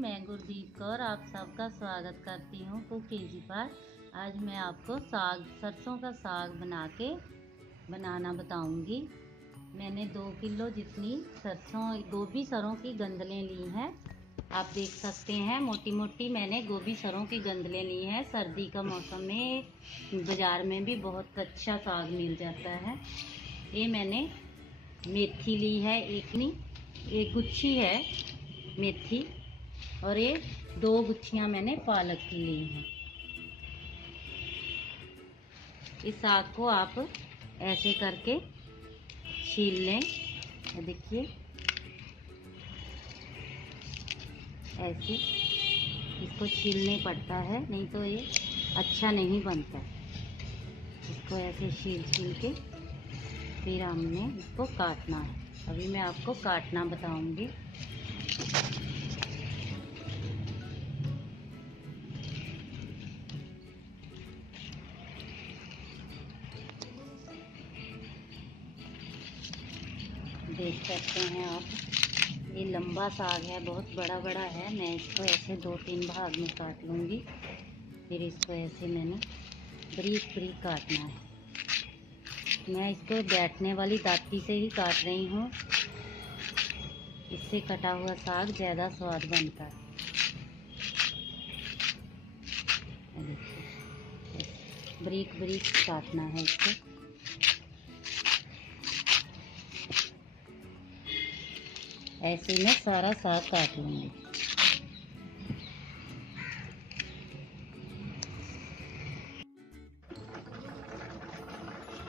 मैं गुरदीप कौर आप सबका स्वागत करती हूँ कुक इजी पर। आज मैं आपको सरसों का साग बनाना बताऊंगी। मैंने 2 किलो जितनी गोभी सरों की गंदलें ली हैं। आप देख सकते हैं मोटी मोटी मैंने गोभी सरों की गंदलें ली हैं। सर्दी का मौसम में बाज़ार में भी बहुत अच्छा साग मिल जाता है। ये मैंने मेथी ली है, एक गुच्छी है मेथी, और ये 2 गुच्छियाँ मैंने पालक की ली हैं। इस साग को आप ऐसे करके छील लें। ये देखिए ऐसे इसको छीलने पड़ता है, नहीं तो ये अच्छा नहीं बनता। इसको ऐसे छील के फिर हमने इसको काटना है। अभी मैं आपको काटना बताऊंगी। देख सकते हैं आप, ये लंबा साग है, बहुत बड़ा बड़ा है। मैं इसको ऐसे 2-3 भाग में काट लूँगी। फिर इसको ऐसे मैंने बारीक बारीक काटना है। मैं इसको बैठने वाली दाती से ही काट रही हूँ। इससे कटा हुआ साग ज़्यादा स्वाद बनता है। बारीक बारीक काटना है इसको। ऐसे मैं सारा साग काट लूँगी।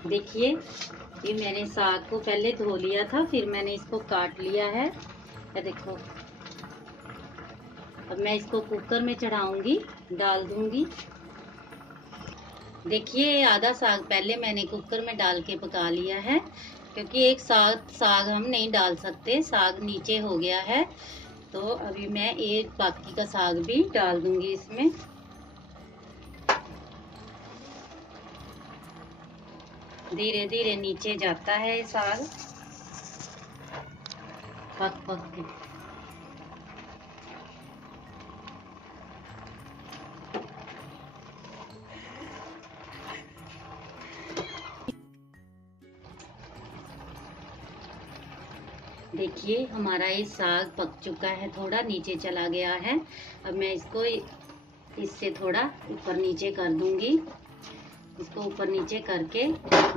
देखिए ये मैंने साग को पहले धो लिया था, फिर मैंने इसको काट लिया है। ये देखो, अब मैं इसको कुकर में चढ़ाऊंगी, डाल दूंगी। देखिए आधा साग पहले मैंने कुकर में डाल के पका लिया है, क्योंकि एक साग हम नहीं डाल सकते, साग नीचे हो गया है। तो अभी मैं एक बाकी का साग भी डाल दूंगी इसमें। धीरे धीरे नीचे जाता है साग पक पक के। देखिए हमारा ये साग पक चुका है, थोड़ा नीचे चला गया है। अब मैं इसको इससे थोड़ा ऊपर नीचे कर दूंगी। इसको ऊपर नीचे करके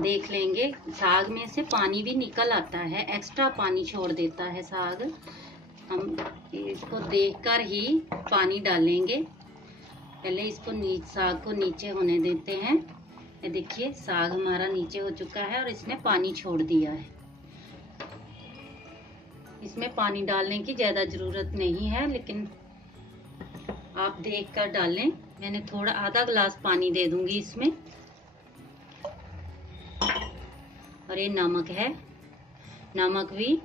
देख लेंगे। साग में से पानी भी निकल आता है, एक्स्ट्रा पानी छोड़ देता है साग। हम इसको देखकर ही पानी डालेंगे। पहले इसको साग को नीचे होने देते हैं। ये देखिए साग हमारा नीचे हो चुका है और इसने पानी छोड़ दिया है। इसमें पानी डालने की ज़्यादा ज़रूरत नहीं है, लेकिन आप देखकर डालें। मैंने थोड़ा आधा गिलास पानी दे दूंगी इसमें। और ये नमक है, नमक भी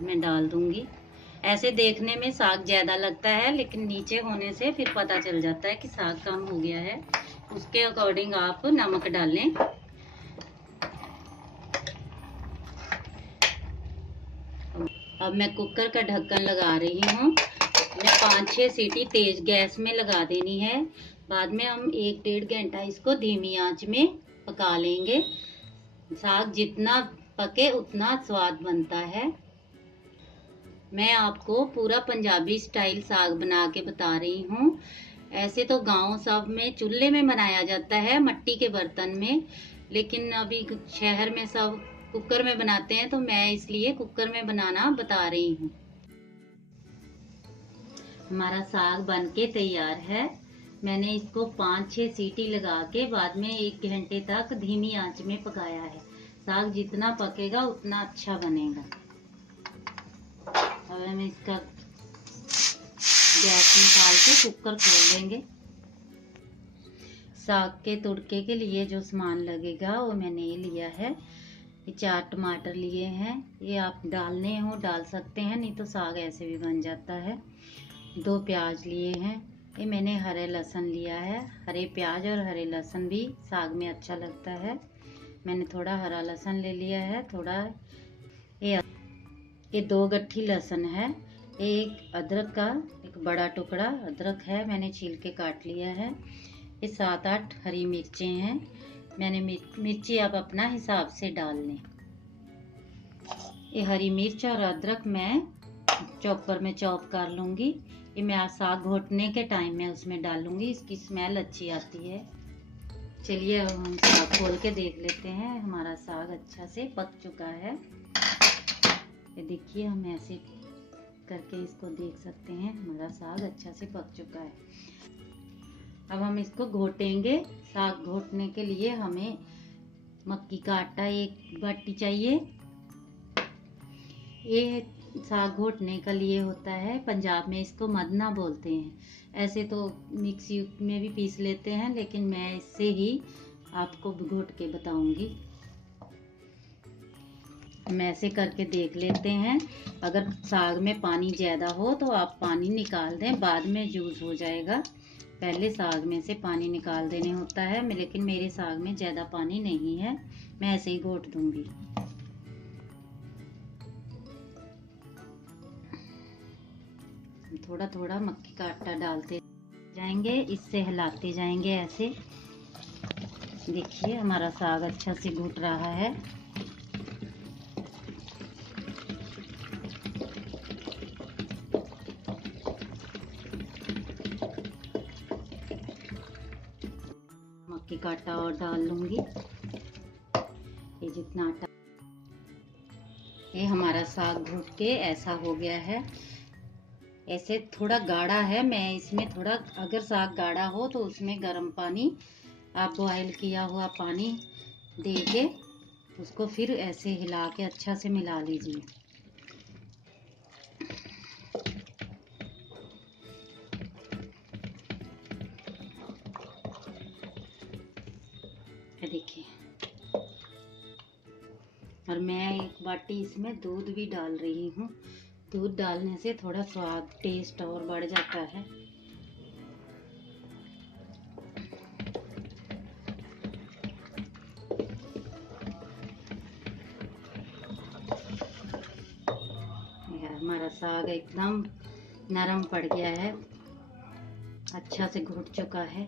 मैं डाल दूंगी। ऐसे देखने में साग ज़्यादा लगता है, लेकिन नीचे होने से फिर पता चल जाता है कि साग कम हो गया है। उसके अकॉर्डिंग आप नमक डालें। अब मैं कुकर का ढक्कन लगा रही हूँ। मैं 5-6 सीटी तेज गैस में लगा देनी है। बाद में हम 1-1.5 घंटा इसको धीमी आंच में पका लेंगे। साग जितना पके उतना स्वाद बनता है। मैं आपको पूरा पंजाबी स्टाइल साग बना के बता रही हूँ। ऐसे तो गांव सब में चूल्हे में बनाया जाता है, मिट्टी के बर्तन में, लेकिन अभी शहर में सब कुकर में बनाते हैं, तो मैं इसलिए कुकर में बनाना बता रही हूँ। हमारा साग बनके तैयार है। मैंने इसको 5-6 सीटी लगा के बाद में 1 घंटे तक धीमी आंच में पकाया है। साग जितना पकेगा उतना अच्छा बनेगा। अब हम इसका गैस निकाल के कुकर खोल लेंगे। साग के तुड़के के लिए जो सामान लगेगा वो मैंने ये लिया है। ये 4 टमाटर लिए हैं, ये आप डालने हो डाल सकते हैं, नहीं तो साग ऐसे भी बन जाता है। 2 प्याज लिए हैं। ये मैंने हरे लहसुन लिया है। हरे प्याज और हरे लहसुन भी साग में अच्छा लगता है। मैंने थोड़ा हरा लहसुन ले लिया है। थोड़ा ये 2 गट्ठी लहसुन है। एक अदरक का एक बड़ा टुकड़ा अदरक है, मैंने छील के काट लिया है। ये 7-8 हरी मिर्चें हैं। मैंने मिर्ची आप अपना हिसाब से डाल लें। ये हरी मिर्च और अदरक मैं चॉपर में चॉप कर लूँगी। ये मैं आज साग घोटने के टाइम में उसमें डालूँगी, इसकी स्मेल अच्छी आती है। चलिए अब हम साग खोल के देख लेते हैं। हमारा साग अच्छा से पक चुका है। ये देखिए, हम ऐसे करके इसको देख सकते हैं, हमारा साग अच्छा से पक चुका है। अब हम इसको घोटेंगे। साग घोटने के लिए हमें मक्की का आटा 1 बाटी चाहिए। ये साग घोटने का लिए होता है, पंजाब में इसको मदना बोलते हैं। ऐसे तो मिक्सी में भी पीस लेते हैं, लेकिन मैं इससे ही आपको घोट के बताऊंगी। हम ऐसे करके देख लेते हैं। अगर साग में पानी ज़्यादा हो तो आप पानी निकाल दें, बाद में यूज़ हो जाएगा। पहले साग में से पानी निकाल देने होता है, लेकिन मेरे साग में ज़्यादा पानी नहीं है, मैं ऐसे ही घोट दूंगी। थोड़ा थोड़ा मक्की का आटा डालते जाएंगे, इससे हिलाते जाएंगे ऐसे। देखिए, हमारा साग अच्छा से घुट रहा है। मक्की का आटा और डाल लूंगी, ये जितना आटा। ये हमारा साग घुट के ऐसा हो गया है। ऐसे थोड़ा गाढ़ा है, मैं इसमें थोड़ा, अगर साग गाढ़ा हो तो उसमें गर्म पानी, आप बॉयल किया हुआ पानी दे के उसको फिर ऐसे हिला के अच्छा से मिला लीजिए। देखिए, और मैं 1 बाटी इसमें दूध भी डाल रही हूँ। दूध डालने से थोड़ा स्वाद टेस्ट और बढ़ जाता है। हमारा साग एकदम नरम पड़ गया है, अच्छा से घुट चुका है।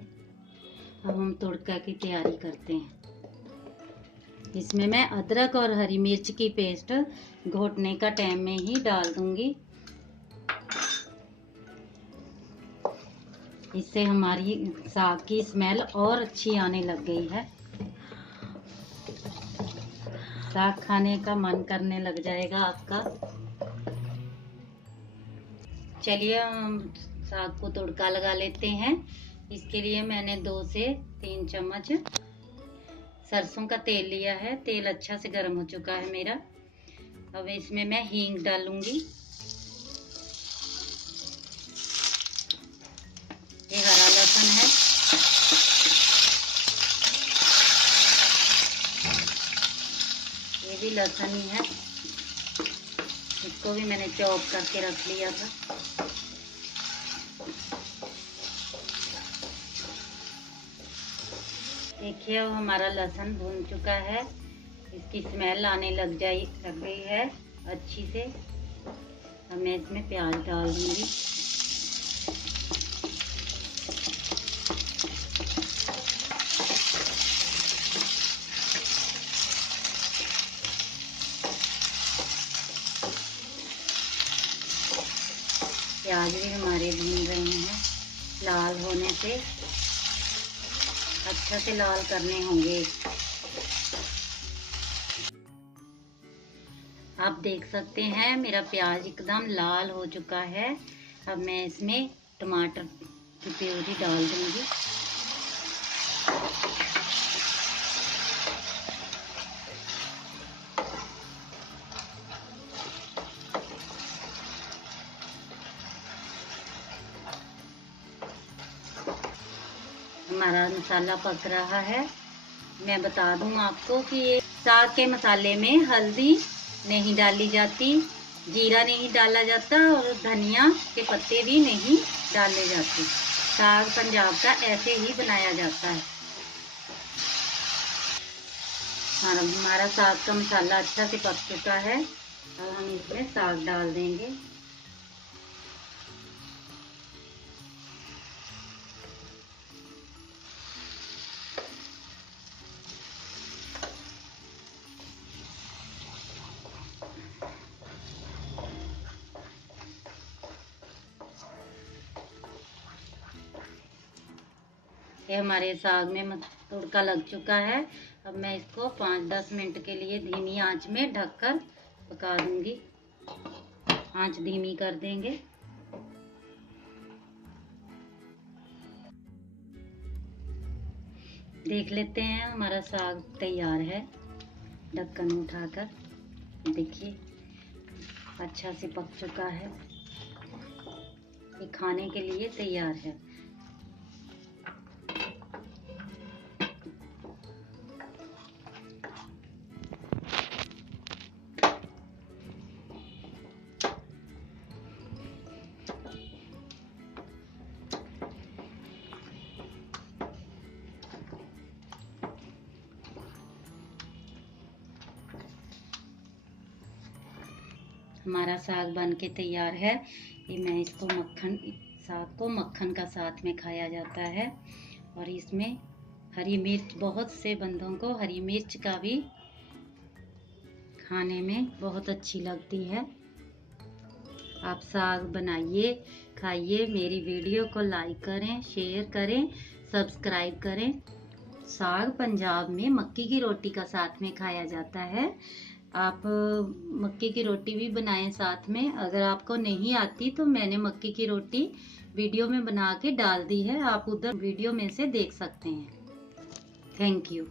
अब हम तड़का की तैयारी करते हैं। इसमें मैं अदरक और हरी मिर्च की पेस्ट घोटने का टाइम में ही डाल दूंगी, इससे हमारी साग की स्मेल और अच्छी आने लग गई है। साग खाने का मन करने लग जाएगा आपका। चलिए हम साग को तड़का लगा लेते हैं। इसके लिए मैंने 2 से 3 चम्मच सरसों का तेल लिया है। तेल अच्छा से गर्म हो चुका है मेरा। अब इसमें मैं हींग डालूंगी। ये हरा लहसुन है, ये भी लहसुन ही है, इसको भी मैंने चॉप करके रख लिया था। देखिए, अब हमारा लहसुन भून चुका है, इसकी स्मेल आने लग गई है अच्छी से। अब मैं इसमें प्याज डाल दूंगी। प्याज भी हमारे भून रहे हैं, लाल होने से अच्छा से लाल करने होंगे। आप देख सकते हैं मेरा प्याज एकदम लाल हो चुका है। अब मैं इसमें टमाटर की प्यूरी डाल दूंगी। हमारा मसाला पक रहा है। मैं बता दूं आपको कि ये साग के मसाले में हल्दी नहीं डाली जाती, जीरा नहीं डाला जाता और धनिया के पत्ते भी नहीं डाले जाते। साग पंजाब का ऐसे ही बनाया जाता है। हमारा साग का मसाला अच्छा से पक चुका है। अब हम इसमें साग डाल देंगे। ये हमारे साग में तड़का लग चुका है। अब मैं इसको 5-10 मिनट के लिए धीमी आंच में ढककर पका दूंगी। आंच धीमी कर देंगे। देख लेते हैं, हमारा साग तैयार है। ढक्कन उठाकर देखिए, अच्छा से पक चुका है। ये खाने के लिए तैयार है। हमारा साग बन के तैयार है। ये मैं इसको साग को मक्खन का साथ में खाया जाता है। और इसमें हरी मिर्च, बहुत से बंदों को हरी मिर्च का भी खाने में बहुत अच्छी लगती है। आप साग बनाइए, खाइए। मेरी वीडियो को लाइक करें, शेयर करें, सब्सक्राइब करें। साग पंजाब में मक्की की रोटी का साथ में खाया जाता है। आप मक्की की रोटी भी बनाएं साथ में। अगर आपको नहीं आती तो मैंने मक्की की रोटी वीडियो में बना के डाल दी है, आप उधर वीडियो में से देख सकते हैं। Thank you.